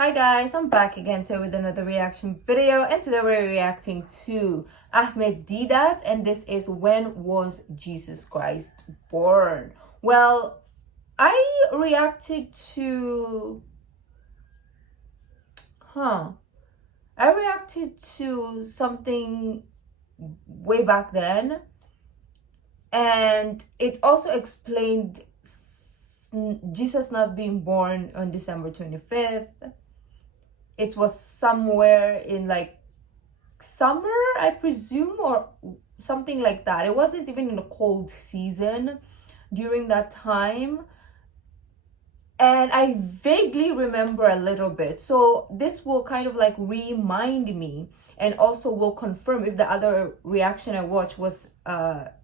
Hi guys, I'm back again today with another reaction video, and today we're reacting to Ahmed Deedat, and this is When Was Jesus Christ Born? Well, I reacted to something way back then, and it also explained Jesus not being born on December 25th. It was somewhere in like summer, I presume, or something like that. It wasn't even in a cold season during that time. And I vaguely remember a little bit. So this will kind of like remind me, and also will confirm if the other reaction I watched was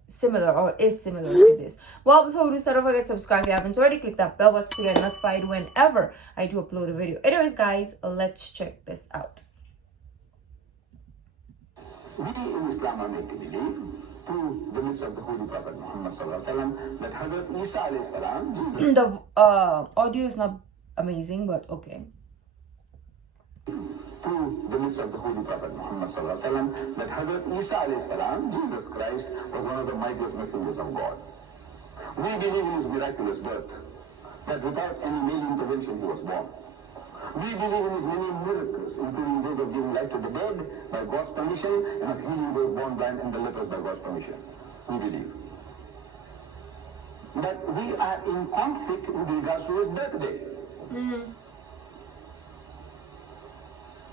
similar or is similar to this. Well, before we do start, don't forget to subscribe if you haven't already. Click that bell button to get notified whenever I do upload a video. Anyways guys, let's check this out. We in Islam are made to believe through the lips of the Holy Prophet Muhammad that Hazrat Isa alayhi salam, Jesus. The audio is not amazing, but okay. Through the lips of the Holy Prophet Muhammad that Hazrat Isa alayhi salam, Jesus Christ, was one of the mightiest messengers of God. We believe in his miraculous birth, that without any male intervention he was born. We believe in his many miracles, including those of giving life to the dead by God's permission, and of healing those born blind and the lepers by God's permission. We believe. But we are in conflict with regards to his birthday.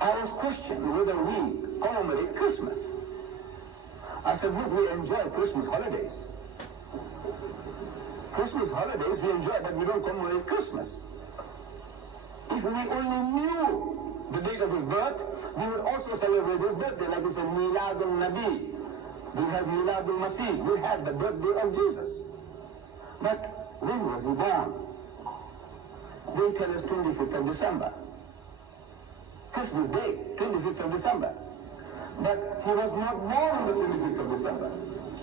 I was questioned whether we commemorate Christmas. I said, look, we enjoy Christmas holidays. Christmas holidays we enjoy, but we don't commemorate Christmas. If we only knew the date of his birth, we would also celebrate his birthday, like we say, Miladul Nabi. We have Miladul Masih. We have the birthday of Jesus. But when was he born? They tell us 25th of December. Christmas Day, 25th of December. But he was not born on the 25th of December.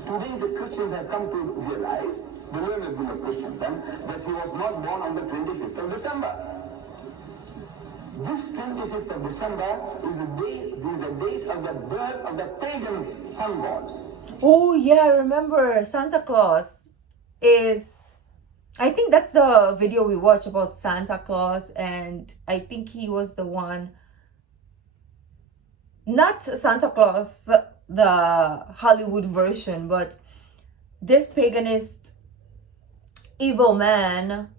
Today the Christians have come to realize, the learned men of Christendom, that he was not born on the 25th of December. This 25th of December is the date of the birth of the pagan sun gods. Oh yeah, I remember. Santa Claus is, I think that's the video we watched about Santa Claus, and I think he was the one, not Santa Claus the Hollywood version, but this paganist evil man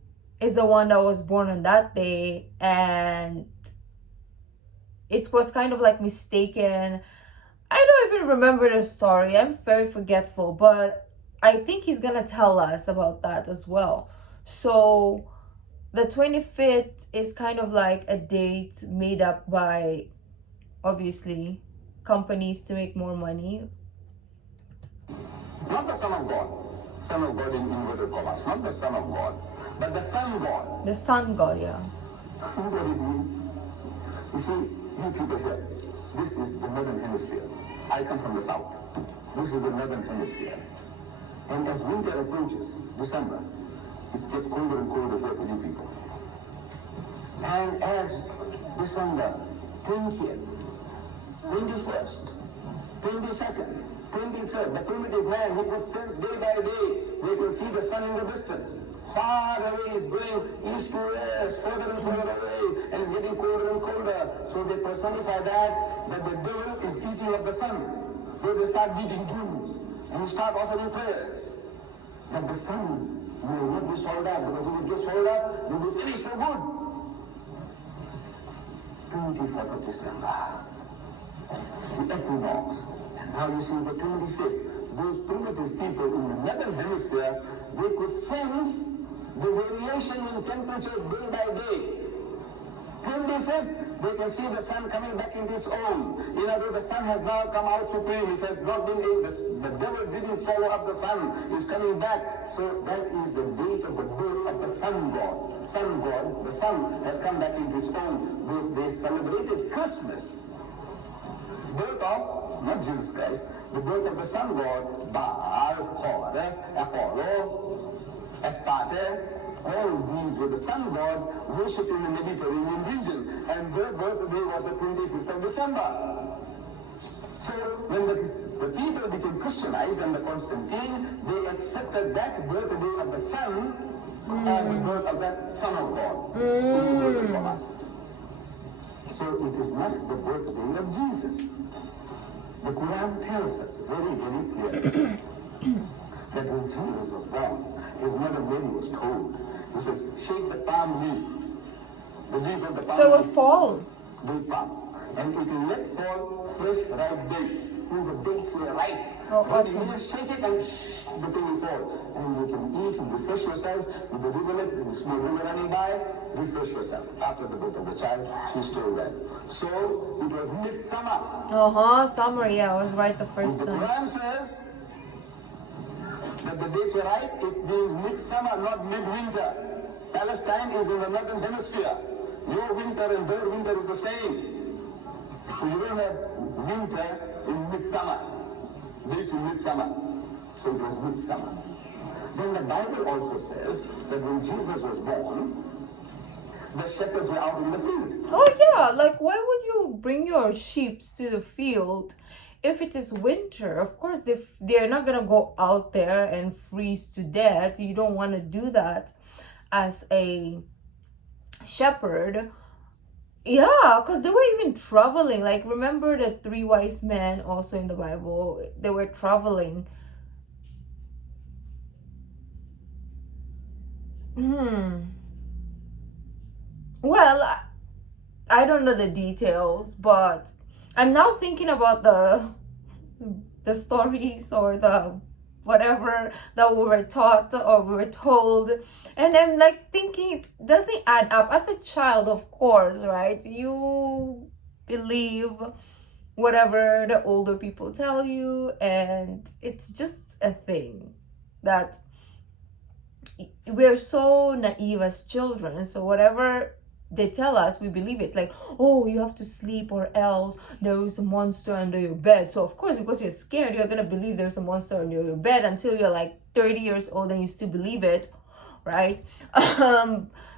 is the one that was born on that day, and it was kind of like mistaken. I don't even remember the story. I'm very forgetful, but I think he's gonna tell us about that as well. So the 25th is kind of like a date made up by, obviously, companies to make more money. Not the Son of God in inverted commas, not the Son of God, but the Sun God. The sun god, yeah. You know what it means? You see, you people here, this is the northern hemisphere. I come from the south. This is the northern hemisphere. And as winter approaches, December, it gets colder and colder here for you people. And as December 20th, 21st, 22nd, 23rd, the primitive man, he could sense day by day, they can see the sun in the distance. Far away, is going east to west, further and further away, and it's getting colder and colder. So they personify that the devil is eating of the sun. So they start beating drums and start offering prayers that the sun will not be swallowed up, because if it gets swallowed up, they will finish for good. 24th of December, the equinox. And now you see the 25th. Those primitive people in the northern hemisphere, they could sense the variation in temperature day by day. 25th, they can see the sun coming back into its own. In other words, the sun has now come out supreme. It has not been the devil didn't swallow up the sun. It's coming back. So that is the date of the birth of the sun god. Sun god, the sun has come back into its own. They celebrated Christmas. Birth of, not Jesus Christ, the birth of the sun god, Baal, Horus, Apollo, Astarte, All these were the sun gods worshipped in the Mediterranean region, and their birthday was the 25th of December. So when the people became Christianized under Constantine, they accepted that birthday of the sun as the birth of that Son of God, who birthed from us. So it is not the birthday of Jesus. The Quran tells us very, very clearly that when Jesus was born, his mother Mary was told, he says, shake the palm leaf, the leaf of the palm So it was leaf, fall. date palm, and it will let fall fresh ripe dates. Means the dates were ripe. Oh, But you autumn. just shake it and the thing will fall. And you can eat and refresh yourself with the rivulet, with the small river running by, refresh yourself. After the birth of the child, she's still there. So it was midsummer. Summer, yeah, I was right the If first the time. Quran says that the dates are right, it means midsummer, not midwinter. Palestine is in the northern hemisphere. Your winter and their winter is the same. So you don't have winter in midsummer. Dates in midsummer. So it was midsummer. Then the Bible also says that when Jesus was born, the shepherds were out in the field. Oh yeah, like why would you bring your sheep to the field if it is winter? Of course, if they're not gonna go out there and freeze to death, you don't want to do that as a shepherd. Yeah, because they were even traveling. Like, remember the three wise men also in the Bible? They were traveling. Well, I don't know the details, but I'm now thinking about the stories or the whatever that we were taught or we were told, and I'm like thinking it doesn't add up. As a child, of course, right, you believe whatever the older people tell you, and it's just a thing that we're so naive as children, so whatever they tell us, we believe it. Like, oh, you have to sleep or else there is a monster under your bed. So of course, because you're scared, you're gonna believe there's a monster under your bed until you're like 30 years old and you still believe it, right?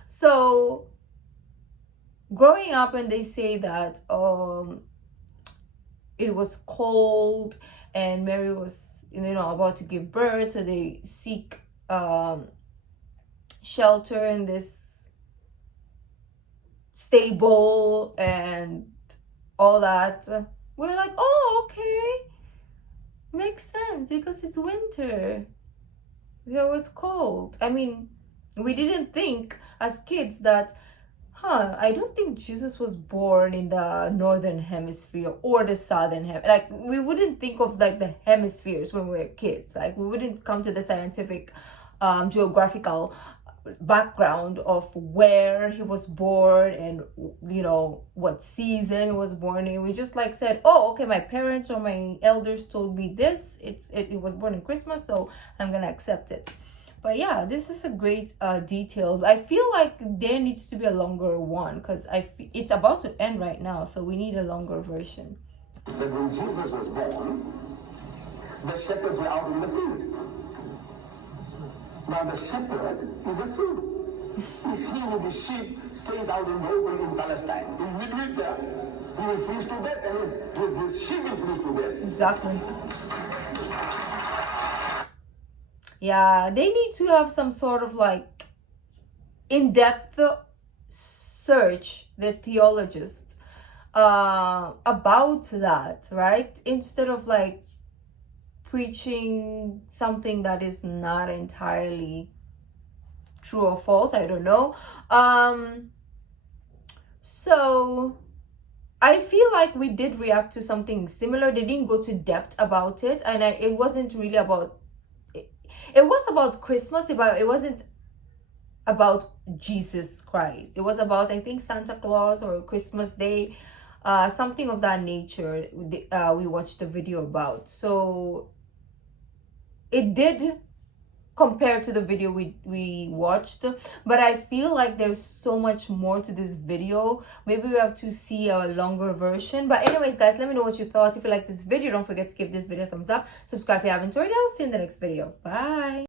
So growing up, and they say that it was cold and Mary was about to give birth, so they seek shelter in this stable and all that. We're like, oh, okay, makes sense because it's winter, it was cold. I mean, we didn't think as kids that I don't think Jesus was born in the northern hemisphere or the southern like we wouldn't think of like the hemispheres when we were kids. Like we wouldn't come to the scientific geographical background of where he was born and what season he was born in. We just like said, oh, okay, my parents or my elders told me this, it was born in Christmas, so I'm gonna accept it. But yeah, this is a great detail. I feel like there needs to be a longer one because it's about to end right now, so we need a longer version. But when Jesus was born, the shepherds were out in the field. Now the shepherd is a fool. If he with his sheep stays out in the open in Palestine, in midwinter, he will freeze to death and his sheep will freeze to death. Exactly. Yeah, they need to have some sort of like in-depth search, the theologists, about that, right? Instead of like preaching something that is not entirely true or false, I don't know. So I feel like we did react to something similar. They didn't go to depth about it, and it wasn't really about it was about Christmas, but it wasn't about Jesus Christ. It was about, I think, Santa Claus or Christmas Day, something of that nature. We watched the video about. So it did compare to the video we watched, but I feel like there's so much more to this video. Maybe we have to see a longer version. But anyways, guys, let me know what you thought. If you like this video, don't forget to give this video a thumbs up, subscribe if you haven't already. I'll see you in the next video. Bye.